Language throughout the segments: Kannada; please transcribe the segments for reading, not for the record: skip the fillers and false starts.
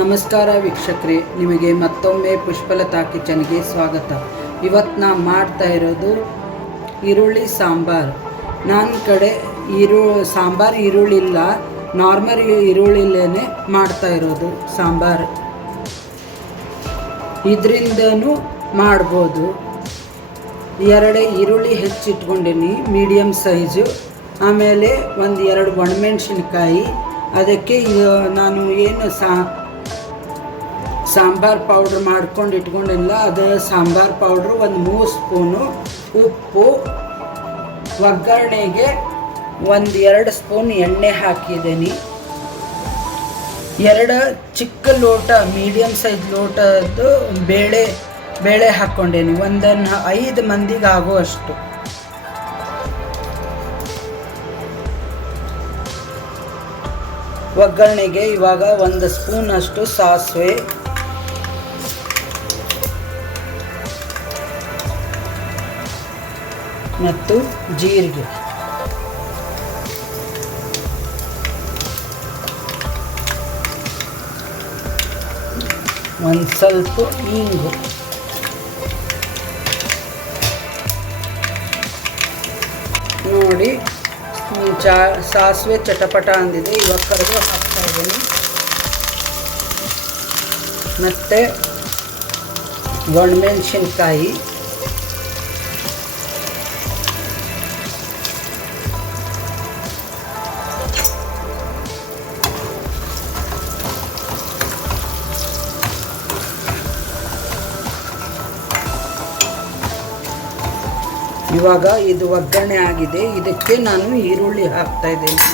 ನಮಸ್ಕಾರ ವೀಕ್ಷಕರೇ, ನಿಮಗೆ ಮತ್ತೊಮ್ಮೆ ಪುಷ್ಪಲತಾ ಕಿಚನ್ಗೆ ಸ್ವಾಗತ. ಇವತ್ತು ನಾ ಮಾಡ್ತಾ ಇರೋದು ಈರುಳ್ಳಿ ಸಾಂಬಾರು. ನನ್ನ ಕಡೆ ಸಾಂಬಾರು ಈರುಳ್ಳಿ ಇಲ್ಲ, ನಾರ್ಮಲ್ ಈರುಳ್ಳಿಲೇ ಮಾಡ್ತಾ ಇರೋದು ಸಾಂಬಾರು. ಇದರಿಂದನೂ ಮಾಡ್ಬೋದು. 2 ಈರುಳ್ಳಿ ಹೆಚ್ಚಿಟ್ಕೊಂಡೀನಿ ಮೀಡಿಯಮ್ ಸೈಜು. ಆಮೇಲೆ 1-2 ಒಣಮೆಣ್ಸಿನ್ಕಾಯಿ. ಅದಕ್ಕೆ ನಾನು ಏನು ಸಾಂಬಾರ್ ಪೌಡ್ರ್ ಮಾಡ್ಕೊಂಡು ಇಟ್ಕೊಂಡಿಲ್ಲ, ಅದು ಸಾಂಬಾರ್ ಪೌಡ್ರು 3 ಸ್ಪೂನು, ಉಪ್ಪು, ಒಗ್ಗರಣೆಗೆ 1-2 ಸ್ಪೂನ್ ಎಣ್ಣೆ ಹಾಕಿದ್ದೀನಿ. 2 ಚಿಕ್ಕ ಲೋಟ ಮೀಡಿಯಮ್ ಸೈಜ್ ಲೋಟದ್ದು ಬೇಳೆ ಹಾಕ್ಕೊಂಡೇನಿ, 5 ಮಂದಿಗೆ ಆಗುವಷ್ಟು. ಒಗ್ಗರಣೆಗೆ ಇವಾಗ 1 ಸ್ಪೂನ್ ಅಷ್ಟು ಸಾಸಿವೆ, ಮತ್ತು ಜೀರಿಗೆ, ಸ್ವಲ್ಪ ಇಂಗು, ನೋಡಿ ಸಾಸಿವೆ ಚಟಪಟ ಅಂದಿದೆ. ಇವಾಗ ಕರಿಬೇವು ಹಾಕ್ತಾ ಇದ್ದೀನಿ, ಮತ್ತು ಒಣಮೆಣಸಿನ್ಕಾಯಿ, ಇವಾಗ ಇದು ಒಗ್ಗರಣೆ ಆಗಿದೆ. ಇದಕ್ಕೆ ನಾನು ಈರುಳ್ಳಿ ಹಾಕ್ತಾ ಇದ್ದೇನೆ.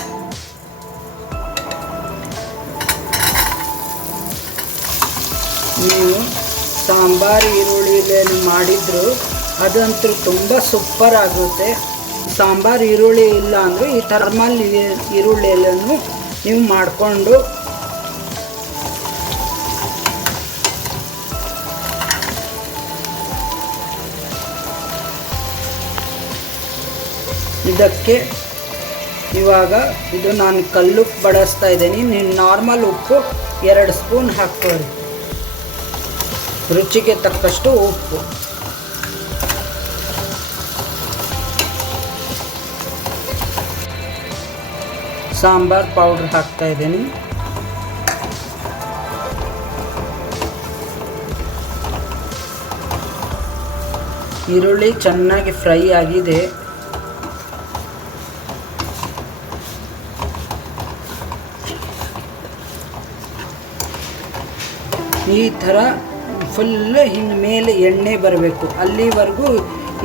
ನೀವು ಸಾಂಬಾರು ಈರುಳ್ಳಿಲೇನು ಮಾಡಿದ್ರು ಅದಂತೂ ತುಂಬ ಸೂಪರ್ ಆಗುತ್ತೆ. ಸಾಂಬಾರು ಈರುಳ್ಳಿ ಇಲ್ಲ ಅಂದರೆ ಈ ನಾರ್ಮಲ್ ಈರುಳ್ಳಿಯಲ್ಲೂ ನೀವು ಮಾಡಿಕೊಂಡು ಇದಕ್ಕೆ ಇವಾಗ ಇದು ನಾನು ಕಲ್ಲುಪ್ಪು ಬಳಸ್ತಾ ಇದ್ದೀನಿ. ನೀವು ನಾರ್ಮಲ್ ಉಪ್ಪು 2 ಸ್ಪೂನ್ ಹಾಕ್ಕೊಳ್ಳಿ, ರುಚಿಗೆ ತಕ್ಕಷ್ಟು ಉಪ್ಪು. ಸಾಂಬಾರ್ ಪೌಡ್ರ್ ಹಾಕ್ತಾ ಇದ್ದೀನಿ. ಈರುಳ್ಳಿ ಚೆನ್ನಾಗಿ ಫ್ರೈ ಆಗಿದೆ. ಈ ಥರ ಫುಲ್ ಹಿಂಗೆ ಮೇಲೆ ಎಣ್ಣೆ ಬರಬೇಕು, ಅಲ್ಲಿವರೆಗೂ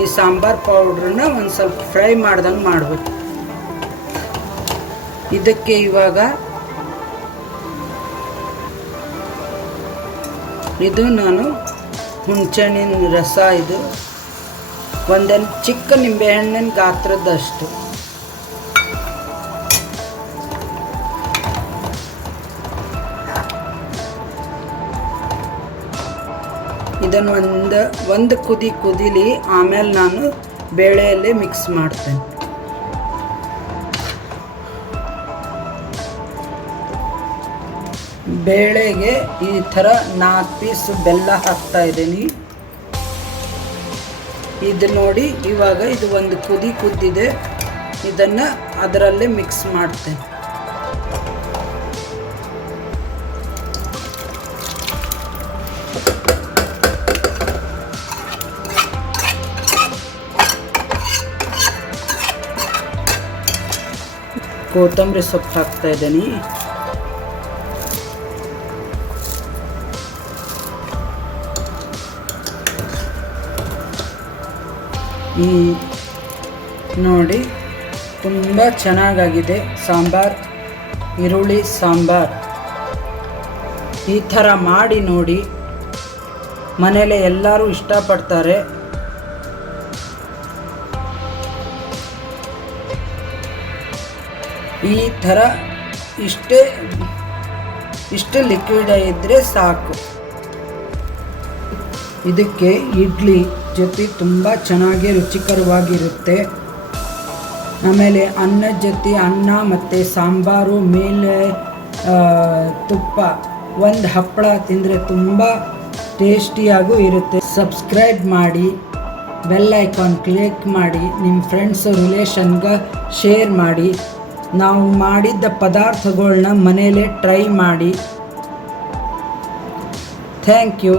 ಈ ಸಾಂಬಾರ್ ಪೌಡ್ರನ್ನ ಒಂದು ಸ್ವಲ್ಪ ಫ್ರೈ ಮಾಡ್ದಂಗೆ ಮಾಡಬೇಕು. ಇದಕ್ಕೆ ಇವಾಗ ಇದು ನಾನು ಹುಣಸೆಹಣ್ಣಿನ ರಸ, ಇದು 1 ಚಿಕ್ಕ ನಿಂಬೆಹಣ್ಣಿನ ಗಾತ್ರದಷ್ಟು, ಇದನ್ನು ಒಂದು ಕುದಿಲಿ. ಆಮೇಲೆ ನಾನು ಬೇಳೆಯಲ್ಲೇ ಮಿಕ್ಸ್ ಮಾಡ್ತೇನೆ. ಬೇಳೆಗೆ ಈ ಥರ 4 ಪೀಸ್ ಬೆಲ್ಲ ಹಾಕ್ತಾ ಇದ್ದೀನಿ. ಇದು ನೋಡಿ, ಇವಾಗ ಇದು ಒಂದು ಕುದ್ದಿದೆ. ಇದನ್ನು ಅದರಲ್ಲೇ ಮಿಕ್ಸ್ ಮಾಡ್ತೇನೆ. ಕೊತ್ತಂಬರಿ ಸೊಪ್ಪು ಹಾಕ್ತಾ ಇದ್ದೀನಿ. ನೋಡಿ, ತುಂಬ ಚೆನ್ನಾಗಾಗಿದೆ ಸಾಂಬಾರ್, ಈರುಳ್ಳಿ ಸಾಂಬಾರ್. ಈ ಥರ ಮಾಡಿ ನೋಡಿ, ಮನೇಲಿ ಎಲ್ಲರೂ ಇಷ್ಟಪಡ್ತಾರೆ. ಈ ಥರ ಇಷ್ಟು ಲಿಕ್ವಿಡ್ ಇದ್ದರೆ ಸಾಕು. ಇದಕ್ಕೆ ಇಡ್ಲಿ ಜೊತೆ ತುಂಬ ಚೆನ್ನಾಗಿ ರುಚಿಕರವಾಗಿರುತ್ತೆ. ಆಮೇಲೆ ಅನ್ನದ ಜೊತೆ ಅನ್ನ ಮತ್ತು ಸಾಂಬಾರು ಮೇಲೆ ತುಪ್ಪ ಒಂದು ಹಪ್ಪಳ ತಿಂದರೆ ತುಂಬ ಟೇಸ್ಟಿಯಾಗೂ ಇರುತ್ತೆ. ಸಬ್ಸ್ಕ್ರೈಬ್ ಮಾಡಿ, ಬೆಲ್ ಐಕಾನ್ ಕ್ಲಿಕ್ ಮಾಡಿ, ನಿಮ್ಮ ಫ್ರೆಂಡ್ಸ್ ರಿಲೇಷನ್ಗೆ ಶೇರ್ ಮಾಡಿ. ನಾವು ಮಾಡಿದ್ದ ಪದಾರ್ಥಗಳನ್ನ ಮನೆಯಲ್ಲೇ ಟ್ರೈ ಮಾಡಿ. Thank you.